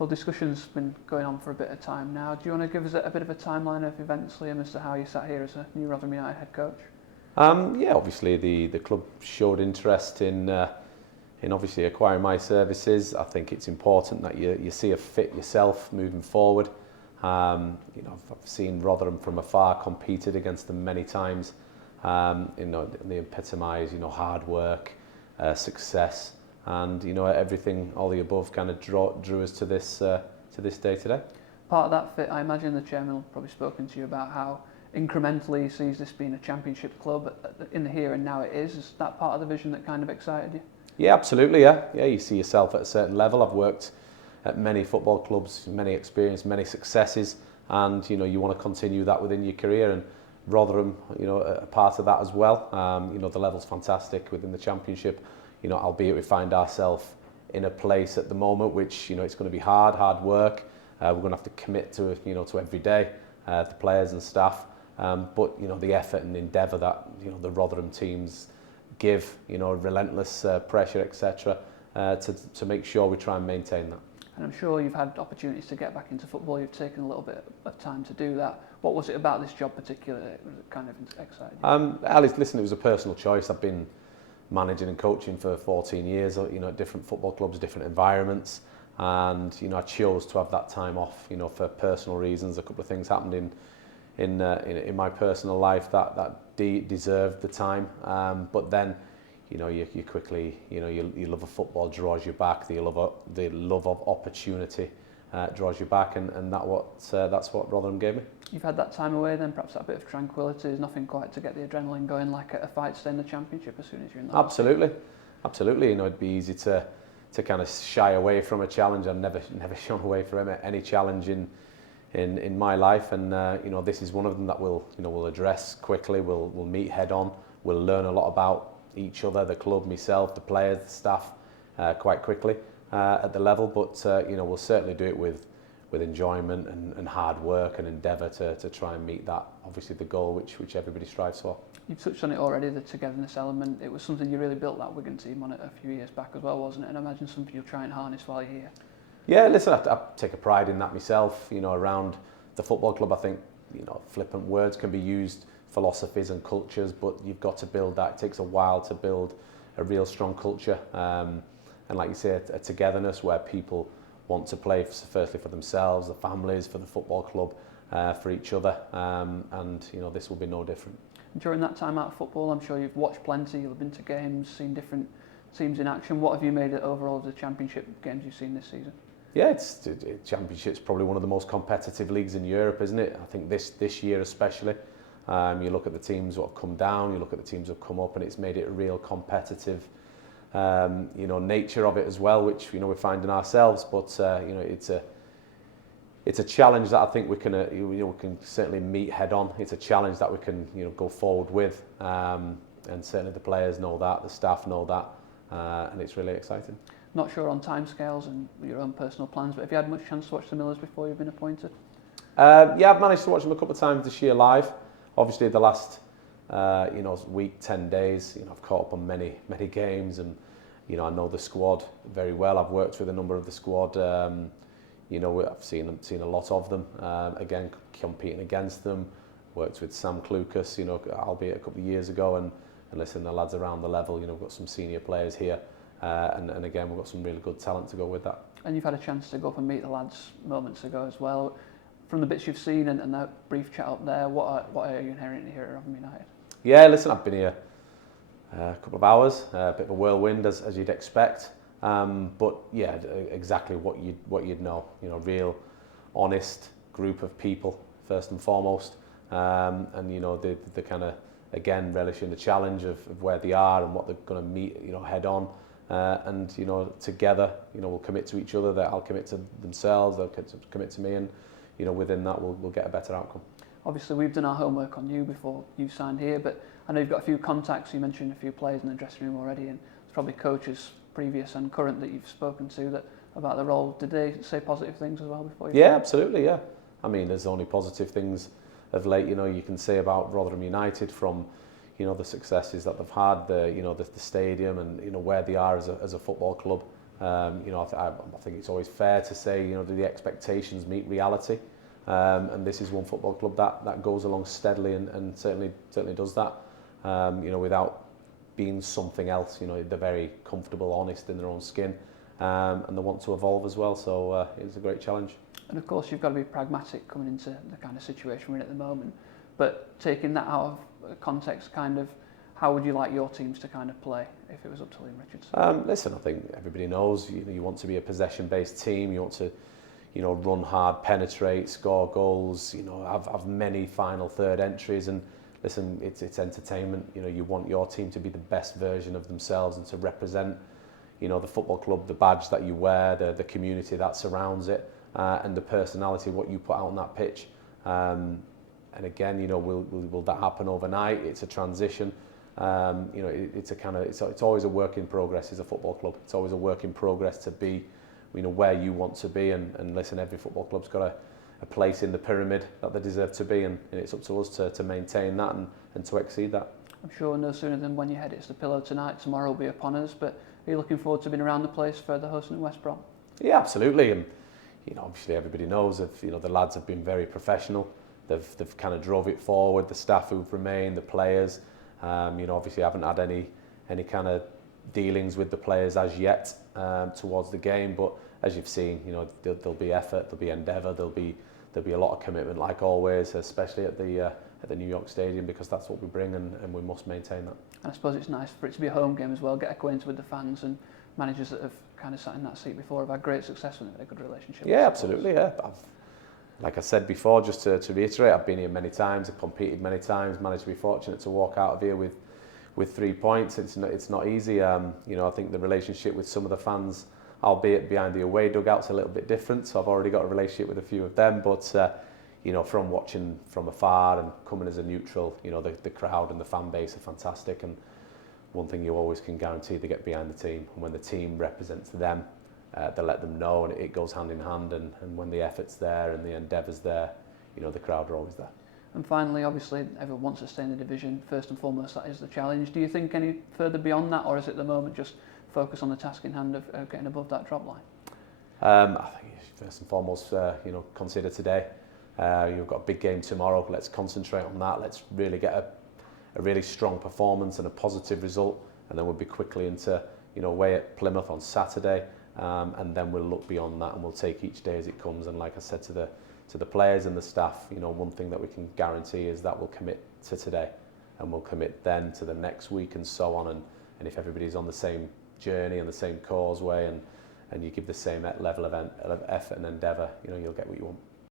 Well, discussion's been going on for a bit of time now. Do you want to give us a bit of a timeline of events, Liam, as to how you sat here as a new Rotherham United head coach? Yeah, obviously the club showed interest in obviously acquiring my services. I think it's important that you see a fit yourself moving forward. I've seen Rotherham from afar, competed against them many times. They epitomise hard work, success, and everything, all the above, kind of drew us to this day today. Part of that fit, I imagine the chairman will probably spoken to you about how incrementally he sees this being a championship club in the here and now. It is that part of the vision that kind of excited you? Yeah, absolutely. Yeah, you see yourself at a certain level. I've worked at many football clubs, many experience, many successes, and you want to continue that within your career. And Rotherham, a part of that as well. The level's fantastic within the championship. Albeit we find ourselves in a place at the moment which it's going to be hard work. We're going to have to commit to to every day, the players and staff. But the effort and endeavour that the Rotherham teams give, relentless pressure, etc., to make sure we try and maintain that. And I'm sure you've had opportunities to get back into football. You've taken a little bit of time to do that. What was it about this job particularly that kind of excited you? Alice, listen, it was a personal choice. I've been managing and coaching for 14 years, at different football clubs, different environments, and I chose to have that time off, for personal reasons. A couple of things happened in my personal life that deserved the time, but then you quickly your love of football draws you back. The love of opportunity draws you back, and that's what Rotherham gave me. You've had that time away then, perhaps that bit of tranquility. There's nothing quite to get the adrenaline going like a fight stay in the championship as soon as you're in the Absolutely. It'd be easy to kind of shy away from a challenge. I've never shone away from any challenge in my life, and this is one of them that we'll address quickly. We'll meet head on. We'll learn a lot about each other, the club, myself, the players, the staff, quite quickly at the level. But we'll certainly do it with enjoyment and hard work and endeavour to try and meet that, obviously the goal which everybody strives for. You've touched on it already, the togetherness element. It was something you really built that Wigan team on it a few years back as well, wasn't it? And I imagine something you'll try and harness while you're here. Yeah, listen, I take a pride in that myself. Around the football club, I think flippant words can be used, philosophies and cultures, but you've got to build that. It takes a while to build a real strong culture, and like you say, a togetherness where people want to play firstly for themselves, the families, for the football club, for each other, and this will be no different. During that time out of football, I'm sure you've watched plenty, you've been to games, seen different teams in action. What have you made it overall of the championship games you've seen this season? Yeah, Championship's probably one of the most competitive leagues in Europe, isn't it? I think this year especially. You look at the teams that have come down, you look at the teams that have come up, and it's made it a real competitive nature of it as well, which we're finding ourselves. But it's a challenge that I think we can certainly meet head on. It's a challenge that we can go forward with, and certainly the players know that, the staff know that, and it's really exciting. Not sure on timescales and your own personal plans, but have you had much chance to watch the Millers before you've been appointed? Yeah, I've managed to watch them a couple of times this year live. Obviously, the last week, 10 days, I've caught up on many games, and I know the squad very well. I've worked with a number of the squad. I've seen a lot of them. Again, competing against them. Worked with Sam Clucas, albeit a couple of years ago, and listen, the lads around the level. We've got some senior players here, and again, we've got some really good talent to go with that. And you've had a chance to go up and meet the lads moments ago as well. From the bits you've seen and that brief chat up there, what are you inheriting here at Rotherham United? Yeah, listen, I've been here a couple of hours, a bit of a whirlwind as you'd expect, but yeah, exactly what you'd know. Real, honest group of people first and foremost, and the kind of again relishing the challenge of where they are and what they're going to meet, head on. And together, we'll commit to each other. That I'll commit to themselves. They'll commit to me, and within that, we'll get a better outcome. Obviously, we've done our homework on you before you signed here, but I know you've got a few contacts. You mentioned a few players in the dressing room already, and there's probably coaches, previous and current, that you've spoken to about the role. Did they say positive things as well before you? Yeah, absolutely. Yeah, I mean, there's only positive things of late. You can say about Rotherham United from the successes that they've had, the stadium, and where they are as a football club. You know, I think it's always fair to say, you know, do the expectations meet reality? And this is one football club that goes along steadily and certainly does that. You know, without being something else. You know, they're very comfortable, honest in their own skin, and they want to evolve as well. So it's a great challenge. And of course, you've got to be pragmatic coming into the kind of situation we're in at the moment. But taking that out of context, kind of, how would you like your teams to kind of play if it was up to Leam Richardson? Listen, I think everybody knows you want to be a possession-based team. You want to, you know, run hard, penetrate, score goals. You know, have many final third entries. And listen, it's entertainment. You know, you want your team to be the best version of themselves and to represent, you know, the football club, the badge that you wear, the community that surrounds it, and the personality, what you put out on that pitch. And again, you know, will that happen overnight? It's a transition. You know, it's always a work in progress as a football club. It's always a work in progress to be, you know, where you want to be. And listen, every football club's got a place in the pyramid that they deserve to be, and it's up to us to maintain that and to exceed that. I'm sure no sooner than when your head hits the pillow tonight, tomorrow will be upon us. But are you looking forward to being around the place for the hosting at West Brom? Yeah, absolutely. And you know, obviously everybody knows you know, the lads have been very professional. They've kind of drove it forward. The staff who've remained, the players. You know, obviously I haven't had any kind of dealings with the players as yet towards the game. But as you've seen, you know, there'll be effort, there'll be endeavour, there'll be a lot of commitment, like always, especially at the New York Stadium, because that's what we bring, and we must maintain that. And I suppose it's nice for it to be a home game as well. Get acquainted with the fans, and managers that have kind of sat in that seat before have had great success with it, a good relationship. Yeah, absolutely. Yeah, like I said before, just to reiterate, I've been here many times, I've competed many times, managed to be fortunate to walk out of here with 3 points. It's not easy. You know, I think the relationship with some of the fans, albeit behind the away dugout's a little bit different. So I've already got a relationship with a few of them, but you know, from watching from afar and coming as a neutral, you know, the crowd and the fan base are fantastic. And one thing you always can guarantee, they get behind the team, and when the team represents them, they let them know, and it goes hand in hand. And when the effort's there and the endeavour's there, you know, the crowd are always there. And finally, obviously, everyone wants to stay in the division. First and foremost, that is the challenge. Do you think any further beyond that, or is it at the moment just focus on the task in hand of getting above that drop line? I think first and foremost, you know, consider today. You've got a big game tomorrow. Let's concentrate on that. Let's really get a really strong performance and a positive result, and then we'll be quickly into, you know, away at Plymouth on Saturday. And then we'll look beyond that, and we'll take each day as it comes. And like I said to the players and the staff, you know, one thing that we can guarantee is that we'll commit to today, and we'll commit then to the next week, and so on. And if everybody's on the same journey and the same causeway, and you give the same level of effort and endeavour, you know, you'll get what you want.